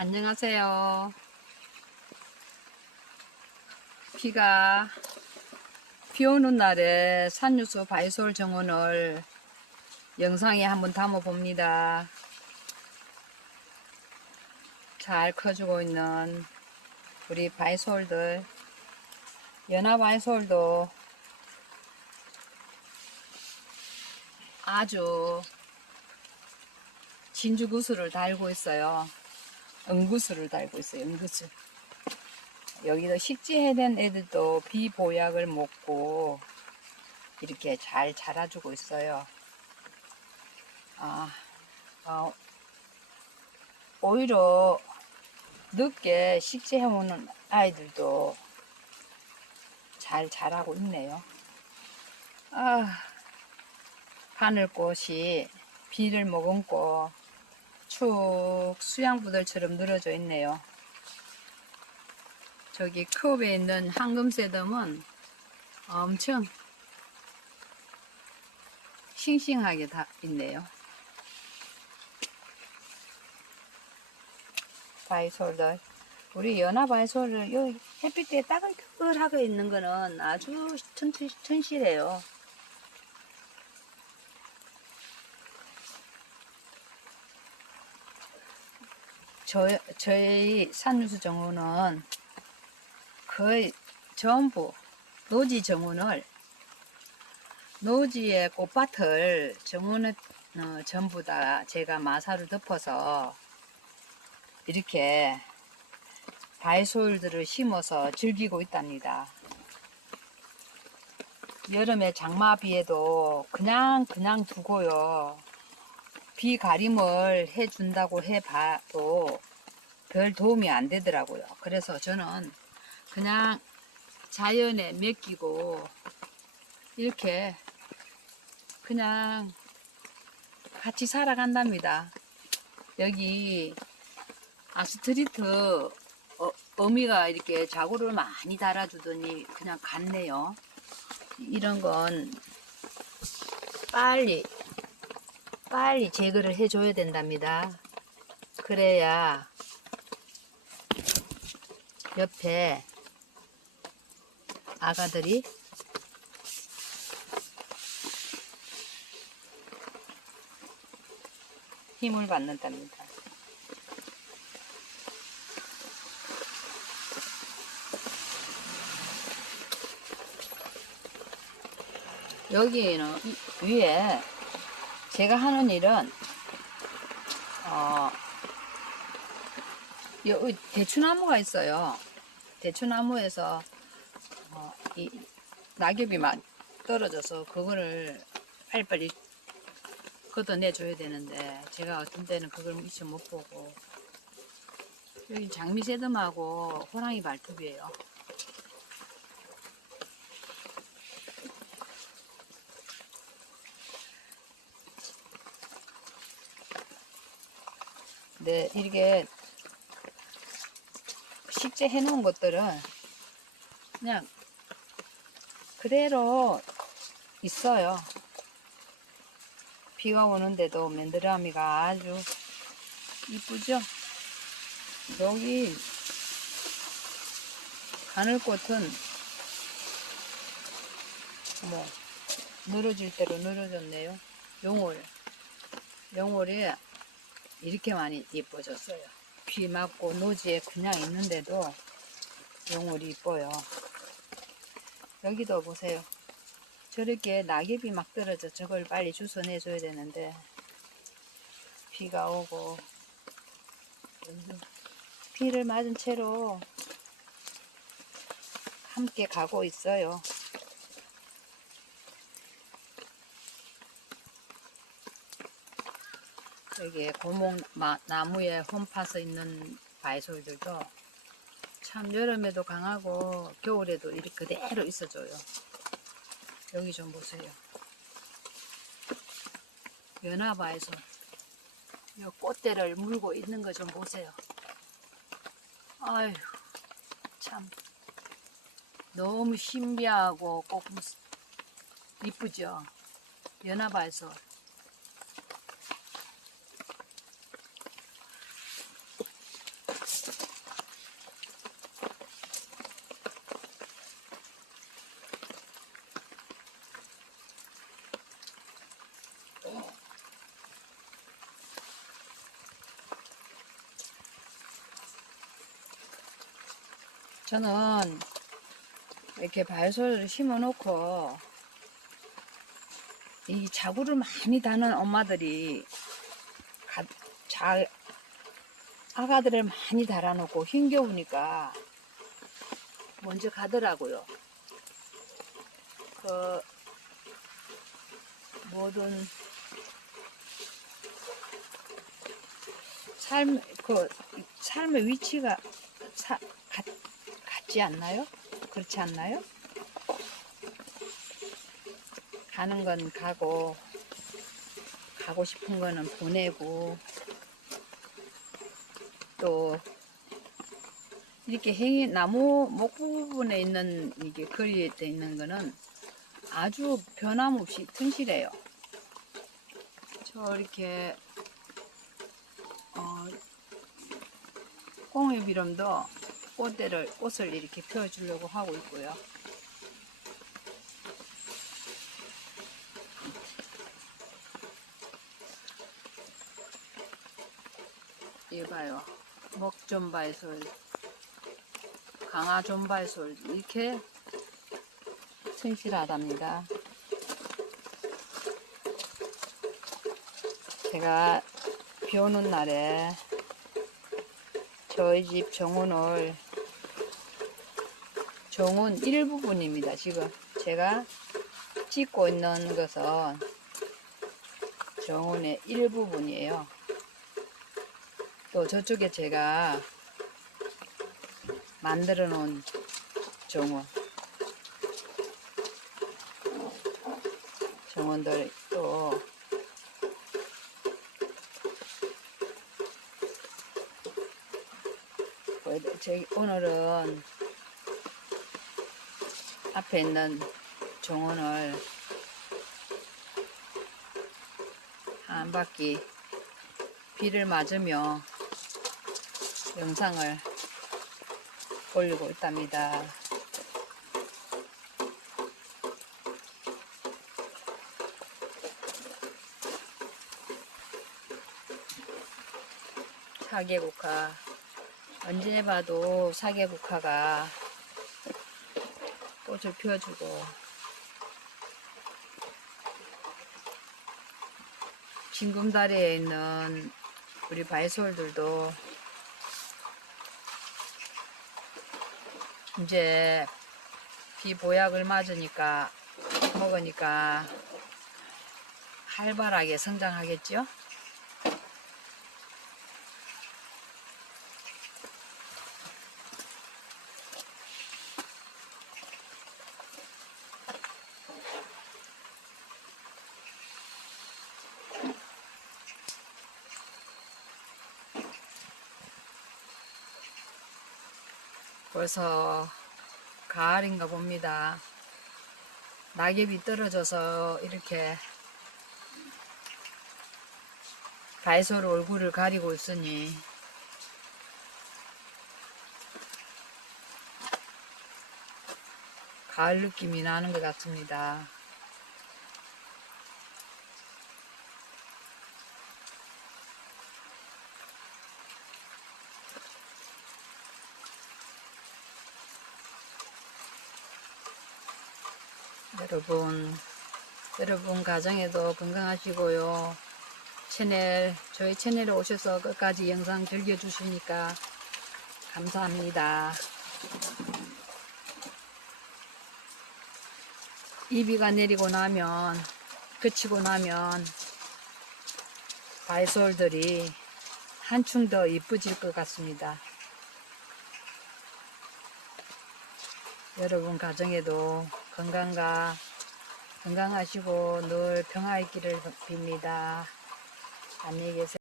안녕하세요. 비가 비 오는 날에 산유수 바이솔 정원을 영상에 한번 담아 봅니다. 잘 커지고 있는 우리 바이솔들 연화 바이솔도 아주 진주 구슬을 달고 있어요. 응구슬을 달고 있어요. 응구슬. 여기도 식지해된 애들도 비보약을 먹고 이렇게 잘 자라주고 있어요. 아, 어, 오히려 늦게 식재해오는 아이들도 잘 자라고 있네요. 아, 하늘꽃이 비를 머금고 축 수양부들처럼 늘어져 있네요. 저기 컵에 있는 황금새덤은 엄청 싱싱하게 다 있네요. 바이솔들. 우리 연화 바이솔을 여기 햇빛에 따글따글하게 있는 거는 아주 천, 천실해요. 저, 저희 산유수 정원은 거의 전부 노지 정원을 노지의 꽃밭을 정원에 어, 전부 다 제가 마사를 덮어서 이렇게 바이솔들을 심어서 즐기고 있답니다. 여름에 장마비에도 그냥 그냥 두고요. 비 가림을 해준다고 해봐도 별 도움이 안 되더라고요. 그래서 저는 그냥 자연에 맡기고 이렇게 그냥 같이 살아간답니다. 여기 아스트리트 어, 어미가 이렇게 자구를 많이 달아주더니 그냥 갔네요. 이런 건 빨리 빨리 제거를 해줘야 된답니다. 그래야 옆에 아가들이 힘을 받는답니다. 여기는 이- 위에 제가 하는 일은 어, 여기 대추나무가 있어요. 대추나무에서 어, 이 낙엽이 막 떨어져서 그거를 빨리빨리 걷어내줘야 되는데 제가 어떤 때는 그걸 미처 못 보고 여기 장미새덤하고 호랑이 발톱이에요. 네, 이렇게 식재 해놓은 것들은 그냥 그대로 있어요. 비가 오는데도 맨드라미가 아주 이쁘죠? 여기 하늘꽃은 뭐 늘어질 대로 늘어졌네요. 용월. 용월이 이렇게 많이 이뻐졌어요. 비 맞고 노지에 그냥 있는데도 용월이 이뻐요. 여기도 보세요. 저렇게 낙엽이 막 떨어져 저걸 빨리 주워내줘야 되는데 비가 오고 비를 맞은 채로 함께 가고 있어요. 여기 고목 마- 나무에 홈파서 있는 바이솔들도 참 여름에도 강하고 겨울에도 이렇게 그대로 있어줘요. 여기 좀 보세요. 연화바에서 이 꽃대를 물고 있는 거 좀 보세요. 아휴, 참 너무 신비하고 꼭 이쁘죠. 연화바에서 저는 이렇게 발소를 심어 놓고 이 자구를 많이 다는 엄마들이 가- 잘 아가들을 많이 달아놓고 힘겨우니까 먼저 가더라고요. 그 모든 삶, 그 삶의 위치가 사, 같, 같지 않나요? 그렇지 않나요? 가는 건 가고 가고 싶은 거는 보내고 또 이렇게 행이 나무 목 부분에 있는 이게 거리에 돼 있는 거는 아주 변함없이 튼실해요. 저 이렇게 어, 꽁의 비름도 꽃대를 꽃을 이렇게 펴주려고 하고 있고요. 이봐요. 먹존발솔, 강화존발솔 이렇게 튼실하답니다. 제가 비 오는 날에 저희 집 정원을 정원 일부분입니다. 지금 제가 찍고 있는 것은 정원의 일부분이에요. 또 저쪽에 제가 만들어 놓은 정원 정원들 또제 오늘은 앞에 있는 정원을 한 바퀴 비를 맞으며 영상을 올리고 있답니다. 사계국화 언제 봐도 사계국화가 꽃을 피워주고 징금다리에 있는 우리 바이솔들도 이제 비 보약을 맞으니까 먹으니까 활발하게 성장하겠죠? 벌써 가을인가 봅니다. 낙엽이 떨어져서 이렇게 바이솔 얼굴을 가리고 있으니 가을 느낌이 나는 것 같습니다. 여러분, 여러분 가정에도 건강하시고요. 채널, 저희 채널에 오셔서 끝까지 영상 즐겨주시니까 감사합니다. 이 비가 내리고 나면, 그치고 나면, 바이솔들이 한층 더 이쁘질 것 같습니다. 여러분 가정에도 건강과 건강하시고 늘 평화 있기를 빕니다. 안녕히 계세요.